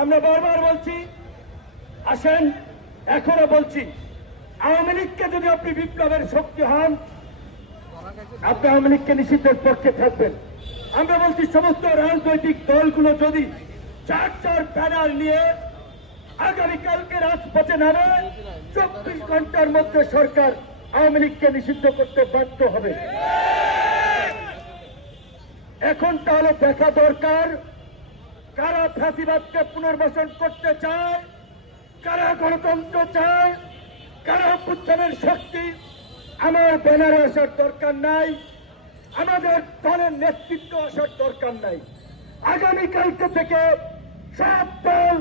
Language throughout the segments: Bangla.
আমরা বারবার বলছি, আসেন, এখনও বলছি, আওয়ামী লীগকে যদি আপনি বিপ্লবের শক্তি হন, আপনি আওয়ামী লীগকে নিষিদ্ধের পক্ষে থাকবেন। আমরা বলছি, সমস্ত রাজনৈতিক দলগুলো যদি চার চার ব্যানার নিয়ে আগামীকালকে রাজপথে নামে, চব্বিশ ঘণ্টার মধ্যে সরকার আওয়ামী লীগকে নিষিদ্ধ করতে বাধ্য হবে। এখন তাহলে দেখা দরকার কারা ফাঁসিবাদকে পুনর্বাসন করতে চায়? কারা গণতন্ত্র চায়? কারা অভ্যুত্থানের শক্তি? আমার ব্যানারে আসার দরকার নাই। আমাদের দলের নেতৃত্ব আসার দরকার নাই। আগামীকালকে থেকে সব দল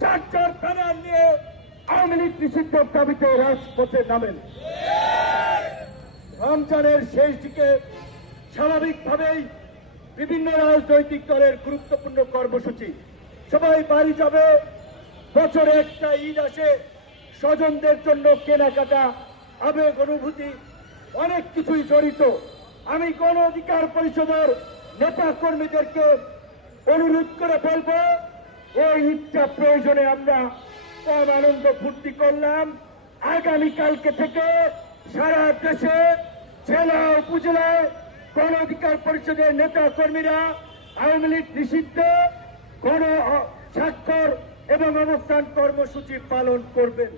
চার চার ব্যানার নিয়ে আওয়ামী লীগ নিষিদ্ধের দাবিতে রাজপথে নামেন। রমজানের শেষ দিকে স্বাভাবিকভাবেই বিভিন্ন রাজনৈতিক দলের গুরুত্বপূর্ণ কর্মসূচি। সবাই বাড়ি যাবে, বছরে একটা ঈদ আসে, স্বজনদের জন্য কেনাকাটা, আবেগ, অনুভূতি, অনেক কিছুই জড়িত। আমি গণ অধিকার পরিষদের নেতা কর্মীদেরকে অনুরোধ করে বলব এই ঈদটা প্রয়োজনে আমরা কম আনন্দ ফুর্তি করলাম। আগামীকালকে থেকে সারা দেশে, জেলা উপজেলায় গণ অধিকার পরিষদের নেতা কর্মীরা আওয়ামী লীগ নিষিদ্ধ, গণ স্বাক্ষর এবং অবস্থান কর্মসূচি পালন করবেন।